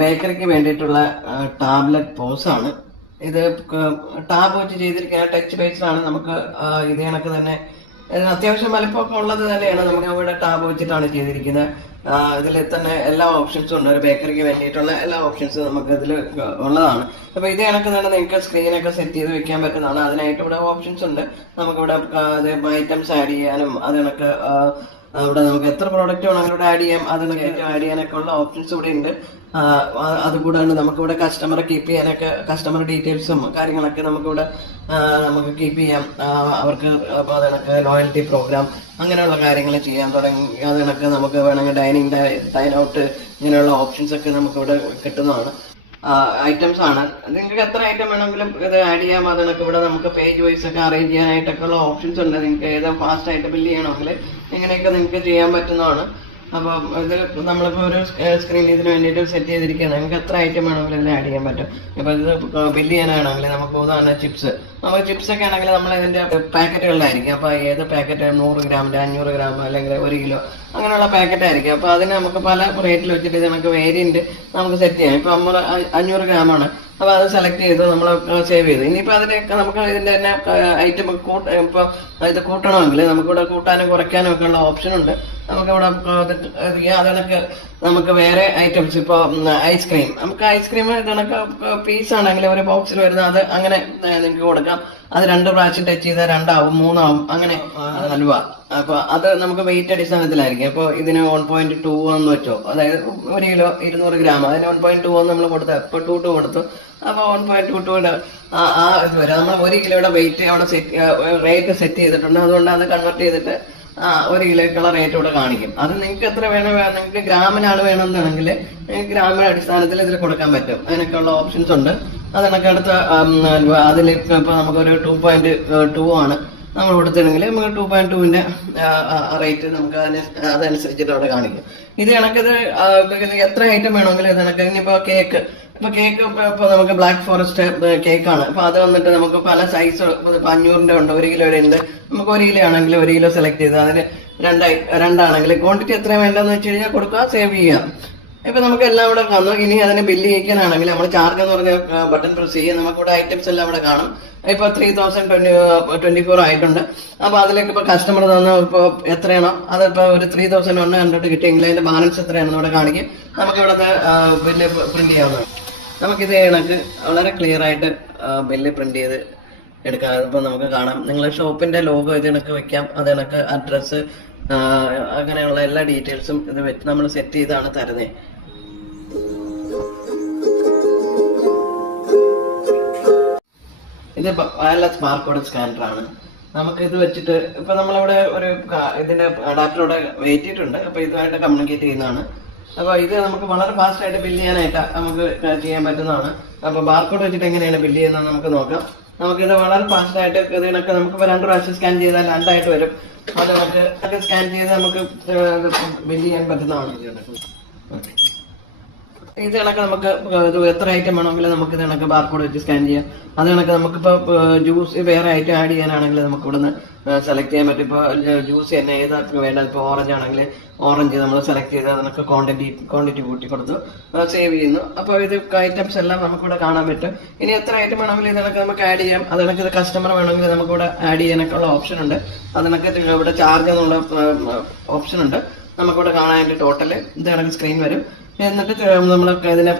ബേക്കറിക്ക് വേണ്ടിയിട്ടുള്ള tablet pose ആണ് ഇത്. ടാബ് വെച്ച് ചെയ്തിരിക്കുന്ന ടച്ച് ബേസ്ഡ് ആണ്. നമുക്ക് ഇത് കണക്ക് തന്നെ അത്യാവശ്യം വലിപ്പമൊക്കെ ഉള്ളത് തന്നെയാണ്. നമുക്ക് ഇവിടെ ടാബ് വെച്ചിട്ടാണ് ചെയ്തിരിക്കുന്നത്. ഇതിൽ തന്നെ എല്ലാ ഓപ്ഷൻസും ഉണ്ട്. ഒരു ബേക്കറിക്ക് വേണ്ടിയിട്ടുള്ള എല്ലാ ഓപ്ഷൻസും നമുക്ക് ഇതിൽ ഉള്ളതാണ്. അപ്പൊ ഇത് കണക്ക് തന്നെ നിങ്ങൾക്ക് സ്ക്രീനൊക്കെ സെറ്റ് ചെയ്ത് വെക്കാൻ പറ്റുന്നതാണ്. അതിനായിട്ട് ഇവിടെ ഓപ്ഷൻസ് ഉണ്ട്. നമുക്കിവിടെ ഐറ്റംസ് ആഡ് ചെയ്യാനും അത് കണക്ക് ഇവിടെ നമുക്ക് എത്ര പ്രോഡക്റ്റ് വേണമെങ്കിലും ഇവിടെ ആഡ് ചെയ്യാം. അതിനൊക്കെ ആഡ് ചെയ്യാനൊക്കെ ഉള്ള ഓപ്ഷൻസ് ഇവിടെ ഉണ്ട്. അതുകൂടാണ്ട് നമുക്കിവിടെ കസ്റ്റമറെ കീപ്പ് ചെയ്യാനൊക്കെ കസ്റ്റമർ ഡീറ്റെയിൽസും കാര്യങ്ങളൊക്കെ നമുക്കിവിടെ നമുക്ക് കീപ്പ് ചെയ്യാം. അവർക്ക് അതിനൊക്കെ ലോയൽറ്റി പ്രോഗ്രാം അങ്ങനെയുള്ള കാര്യങ്ങൾ ചെയ്യാൻ തുടങ്ങി. അതിനൊക്കെ നമുക്ക് വേണമെങ്കിൽ ഡൈൻ ഔട്ട് ഇങ്ങനെയുള്ള ഓപ്ഷൻസ് ഒക്കെ നമുക്കിവിടെ കിട്ടുന്നതാണ്. ഐറ്റംസ് ആണ്. നിങ്ങൾക്ക് എത്ര ഐറ്റം വേണമെങ്കിലും ഇത് ആഡ് ചെയ്യാം. അതിനൊക്കെ ഇവിടെ നമുക്ക് പേജ് വൈസ് ഒക്കെ അറേഞ്ച് ചെയ്യാനായിട്ടൊക്കെ ഉള്ള ഓപ്ഷൻസ് ഉണ്ട്. നിങ്ങൾക്ക് ഏതാ ഫാസ്റ്റ് ആയിട്ട് ബില്ല് ചെയ്യണമെങ്കിൽ ഇങ്ങനെയൊക്കെ നിങ്ങൾക്ക് ചെയ്യാൻ പറ്റുന്നതാണ്. അപ്പം ഇത് നമ്മളിപ്പോൾ ഒരു സ്ക്രീൻ ഇതിന് വേണ്ടിയിട്ട് സെറ്റ് ചെയ്തിരിക്കുകയാണ്. നിങ്ങൾക്ക് എത്ര ഐറ്റം വേണമെങ്കിലും ഇതിൽ ആഡ് ചെയ്യാൻ പറ്റും. ഇപ്പം ഇത് ബില്ല് ചെയ്യാനാണെങ്കിൽ നമുക്ക് ഉദാഹരണം ചിപ്സ്, നമുക്ക് ചിപ്സ് ഒക്കെ ആണെങ്കിൽ നമ്മൾ ഇതിന്റെ പാക്കറ്റുകളിലായിരിക്കും. അപ്പോൾ ഏത് പാക്കറ്റ് 100 ഗ്രാമിന്റെ 500 ഗ്രാം അല്ലെങ്കിൽ 1 കിലോ അങ്ങനെയുള്ള പാക്കറ്റ് ആയിരിക്കും. അപ്പോൾ അതിന് നമുക്ക് പല റേറ്റിൽ വെച്ചിട്ട് നമുക്ക് വേരിയന്റ് നമുക്ക് സെറ്റ് ചെയ്യാം. ഇപ്പൊ നമ്മൾ 500 ഗ്രാമാണ്. അപ്പൊ അത് സെലക്ട് ചെയ്ത് നമ്മൾ സേവ് ചെയ്തു. ഇനിയിപ്പോ അതിനൊക്കെ നമുക്ക് ഇതിന്റെ തന്നെ ഐറ്റം ഇപ്പൊ ഇത് കൂട്ടണമെങ്കിൽ നമുക്കിവിടെ കൂട്ടാനും കുറയ്ക്കാനും ഒക്കെ ഉള്ള ഓപ്ഷൻ ഉണ്ട്. നമുക്കിവിടെ അതിനൊക്കെ നമുക്ക് വേറെ ഐറ്റംസ് ഇപ്പൊ ഐസ്ക്രീം, നമുക്ക് ഐസ്ക്രീം ഇതിനൊക്കെ പീസ് ആണെങ്കിൽ ഒരു ബോക്സിൽ വരുന്ന അത് അങ്ങനെ നിങ്ങൾക്ക് കൊടുക്കാം. അത് 2 പ്രാവശ്യം ടച്ച് ചെയ്താൽ 2 ആവും 3 ആവും അങ്ങനെ ഹൽവ. അപ്പൊ അത് നമുക്ക് വെയിറ്റ് അടിസ്ഥാനത്തിലായിരിക്കും. അപ്പൊ ഇതിന് 1.2 എന്ന് വെച്ചോ, അതായത് 1 കിലോ 200 ഗ്രാം, അതിന് 1.2 നമ്മൾ കൊടുത്ത ഇപ്പൊ 2 കൊടുത്തു. അപ്പൊ 1.22 ഇത് വരും. നമ്മൾ 1 കിലോയുടെ വെയിറ്റ് അവിടെ റേറ്റ് സെറ്റ് ചെയ്തിട്ടുണ്ട്. അതുകൊണ്ട് അത് കൺവേർട്ട് ചെയ്തിട്ട് 1 കിലോക്കുള്ള റേറ്റ് ഇവിടെ കാണിക്കും. അത് നിങ്ങൾക്ക് എത്ര വേണം, നിങ്ങൾക്ക് ഗ്രാമിനാണ് വേണമെന്നുണ്ടെങ്കിൽ ഗ്രാമിന് അടിസ്ഥാനത്തിൽ ഇതിൽ കൊടുക്കാൻ പറ്റും. അതിനൊക്കെയുള്ള ഓപ്ഷൻസ് ഉണ്ട്. അതിനൊക്കെ അടുത്ത അതിൽ ഇപ്പൊ നമുക്കൊരു 2.2 ആണ് നമ്മൾ കൊടുത്തിട്ടുണ്ടെങ്കിൽ നമുക്ക് 2.2ന്റെ റേറ്റ് നമുക്ക് അതനുസരിച്ചിട്ട് അവിടെ കാണിക്കും. ഇത് കണക്കിത് എത്ര ഐറ്റം വേണമെങ്കിലും ഇത് കണക്ക്. ഇനിയിപ്പോ കേക്ക്, ഇപ്പൊ കേക്ക് ഇപ്പൊ നമുക്ക് ബ്ലാക്ക് ഫോറസ്റ്റ് കേക്കാണ്. അപ്പൊ അത് വന്നിട്ട് നമുക്ക് പല സൈസ് 500ന്റെ ഉണ്ട്, 1 കിലോയുടെ ഉണ്ട്. നമുക്ക് 1 കിലോ ആണെങ്കിൽ 1 കിലോ സെലക്ട് ചെയ്ത് അതിന് രണ്ടാണെങ്കിൽ ക്വാണ്ടിറ്റി എത്ര വേണ്ടെന്ന് വെച്ച് കഴിഞ്ഞാൽ കൊടുക്കുക, സേവ് ചെയ്യാം. ഇപ്പൊ നമുക്ക് എല്ലാം ഇവിടെ വന്നു. ഇനി അതിന് ബില്ല് ചെയ്യിക്കാനാണെങ്കിൽ നമ്മൾ ചാർജ് എന്ന് പറഞ്ഞ ബട്ടൺ പ്രസ് ചെയ്യുക. നമുക്കിവിടെ ഐറ്റംസ് എല്ലാം ഇവിടെ കാണും. ഇപ്പൊ 3024 ആയിട്ടുണ്ട്. അപ്പൊ അതിലേക്ക് ഇപ്പൊ കസ്റ്റമർ തന്ന ഇപ്പൊ എത്രയാണോ അതിപ്പോ ഒരു 3100 കിട്ടിയെങ്കിൽ അതിന്റെ ബാലൻസ് എത്രയാണെന്ന് ഇവിടെ കാണിക്കും. നമുക്ക് ഇവിടുത്തെ ബില്ല് പ്രിന്റ് ചെയ്യാവുന്നതാണ്. നമുക്കിത് കണക്ക് വളരെ ക്ലിയർ ആയിട്ട് ബില്ല് പ്രിന്റ് ചെയ്ത് എടുക്കാം. ഇപ്പൊ നമുക്ക് കാണാം. നിങ്ങൾ ഷോപ്പിന്റെ ലോഗോ ഇത് കണക്ക് വെക്കാം. അത് കണക്ക് അഡ്രസ്സ് അങ്ങനെയുള്ള എല്ലാ ഡീറ്റെയിൽസും ഇത് വെച്ച് നമ്മൾ സെറ്റ് ചെയ്താണ് തരുന്നത്. ഇത് വയർലെസ് ബാർകോഡ് സ്കാനർ ആണ്. നമുക്ക് ഇത് വെച്ചിട്ട് ഇപ്പൊ നമ്മളിവിടെ ഒരു ഇതിന്റെ അഡാപ്റ്ററോടെ വെയിറ്റിട്ടുണ്ട്. അപ്പൊ ഇതുമായിട്ട് കമ്മ്യൂണിക്കേറ്റ് ചെയ്യുന്നതാണ്. അപ്പൊ ഇത് നമുക്ക് വളരെ ഫാസ്റ്റ് ആയിട്ട് ബില്ല് ചെയ്യാനായിട്ട് നമുക്ക് ചെയ്യാൻ പറ്റുന്നതാണ്. അപ്പൊ ബാർകോഡ് വെച്ചിട്ട് എങ്ങനെയാണ് ബില്ല് ചെയ്യുന്നത് നമുക്ക് നോക്കാം. നമുക്കിത് വളരെ ഫാസ്റ്റ് ആയിട്ട് ഇതിനൊക്കെ നമുക്കിപ്പോ 2 പ്രാവശ്യം സ്കാൻ ചെയ്താൽ 2 ആയിട്ട് വരും. അത് നമുക്ക് സ്കാൻ ചെയ്ത് നമുക്ക് ബില്ല് ചെയ്യാൻ പറ്റുന്നതാണ്. ഇത് കണക്ക് നമുക്ക് എത്ര ഐറ്റം വേണമെങ്കിലും നമുക്ക് ഇത് കണക്ക് ബാർകോഡ് വെച്ച് സ്കാൻ ചെയ്യാം. അത് കണക്ക് നമുക്കിപ്പോ ജ്യൂസ് വേറെ ഐറ്റം ആഡ് ചെയ്യാനാണെങ്കിൽ നമുക്ക് ഇവിടുന്ന് സെലക്ട് ചെയ്യാൻ പറ്റും. ഇപ്പൊ ജ്യൂസ് തന്നെ ഏതാർക്ക് വേണ്ടത്, ഇപ്പൊ ഓറഞ്ച് ആണെങ്കിൽ ഓറഞ്ച് നമ്മൾ സെലക്ട് ചെയ്ത് അതിനൊക്കെ ക്വാണ്ടിറ്റി കൂട്ടി കൊടുത്തു സേവ് ചെയ്യുന്നു. അപ്പൊ ഇത് ഐറ്റംസ് എല്ലാം നമുക്കിവിടെ കാണാൻ പറ്റും. ഇനി എത്ര ഐറ്റം വേണമെങ്കിലും ഇതിനൊക്കെ നമുക്ക് ആഡ് ചെയ്യാം. അതിനൊക്കെ ഇത് കസ്റ്റമർ വേണമെങ്കിൽ നമുക്കിവിടെ ആഡ് ചെയ്യാനൊക്കെ ഉള്ള ഓപ്ഷൻ ഉണ്ട്. അതിനൊക്കെ ഇവിടെ ചാർജ് എന്നുള്ള ഓപ്ഷൻ ഉണ്ട്. നമുക്കിവിടെ കാണാനായിട്ട് ടോട്ടല് ഇത് കണക്ക് സ്ക്രീൻ വരും. എന്നിട്ട് നമ്മൾ ഇതിനെ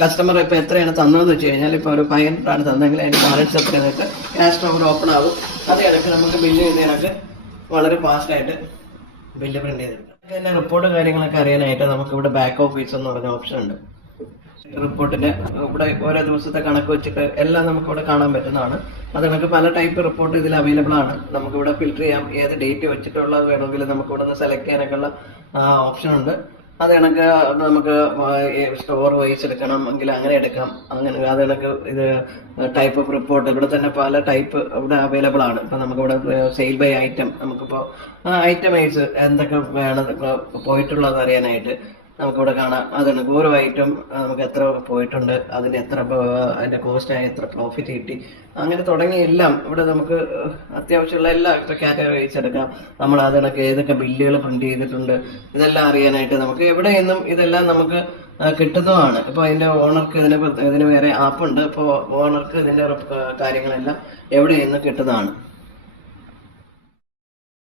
കസ്റ്റമർ ഇപ്പൊ എത്രയാണ് തന്നതെന്ന് വെച്ച് കഴിഞ്ഞാൽ ഇപ്പൊ ഒരു 500 ആണ് തന്നെങ്കിൽ അതിന്റെ ബാലൻസ് എത്രയായിട്ട് ക്യാഷ് ട്രാൻസ്ഫർ ഓപ്പൺ ആകും. അത് കണക്ക് നമുക്ക് ബില്ല് ചെയ്യുന്നതിനൊക്കെ വളരെ ഫാസ്റ്റ് ആയിട്ട് ബില്ല് പ്രിന്റ് ചെയ്തെടുക്കാം. പിന്നെ റിപ്പോർട്ട് കാര്യങ്ങളൊക്കെ അറിയാനായിട്ട് നമുക്ക് ഇവിടെ ബാക്ക് ഓഫീസ് എന്ന് പറഞ്ഞ ഓപ്ഷൻ ഉണ്ട്. റിപ്പോർട്ടിന്റെ ഇവിടെ ഓരോ ദിവസത്തെ കണക്ക് വെച്ചിട്ട് എല്ലാം നമുക്ക് ഇവിടെ കാണാൻ പറ്റുന്നതാണ്. അത് നമുക്ക് പല ടൈപ്പ് റിപ്പോർട്ട് ഇതിൽ അവൈലബിൾ ആണ്. നമുക്ക് ഇവിടെ ഫിൽറ്റർ ചെയ്യാം. ഏത് ഡേറ്റ് വെച്ചിട്ടുള്ളത് വേണമെങ്കിൽ നമുക്ക് ഇവിടെ നിന്ന് സെലക്ട് ചെയ്യാനൊക്കെ ഉള്ള ഓപ്ഷൻ ഉണ്ട്. അത് കണക്ക് നമുക്ക് സ്റ്റോർ വൈസ് എടുക്കണം എങ്കിൽ അങ്ങനെ എടുക്കാം. അങ്ങനെ അത് കണക്ക് ഇത് ടൈപ്പ് ഓഫ് റിപ്പോർട്ട് ഇവിടെ തന്നെ പല ടൈപ്പ് ഇവിടെ അവൈലബിൾ ആണ്. ഇപ്പൊ നമുക്കിവിടെ സെയിൽ ബൈ ഐറ്റം, നമുക്കിപ്പോ ഐറ്റം വൈസ് എന്തൊക്കെ വേണം പോയിട്ടുള്ളത് അറിയാനായിട്ട് നമുക്കിവിടെ കാണാം. അതാണ് ഓരോ ഐറ്റം നമുക്ക് എത്ര പോയിട്ടുണ്ട്, അതിന് എത്ര അതിന്റെ കോസ്റ്റ് ആയി, എത്ര പ്രോഫിറ്റ് കിട്ടി, അങ്ങനെ തുടങ്ങി എല്ലാം ഇവിടെ നമുക്ക് അത്യാവശ്യമുള്ള എല്ലാ കാറ്റഗറീസ് എടുക്കാം. നമ്മൾ അതിനൊക്കെ ഏതൊക്കെ ബില്ലുകൾ പ്രിന്റ് ചെയ്തിട്ടുണ്ട് ഇതെല്ലാം അറിയാനായിട്ട് നമുക്ക് എവിടെ നിന്നും ഇതെല്ലാം നമുക്ക് കിട്ടുന്നതാണ്. ഇപ്പോൾ അതിന്റെ ഓണർക്ക് ഇതിന് വേറെ ആപ്പുണ്ട്. അപ്പോൾ ഓണർക്ക് ഇതിന്റെ കാര്യങ്ങളെല്ലാം എവിടെ നിന്ന് കിട്ടുന്നതാണ്.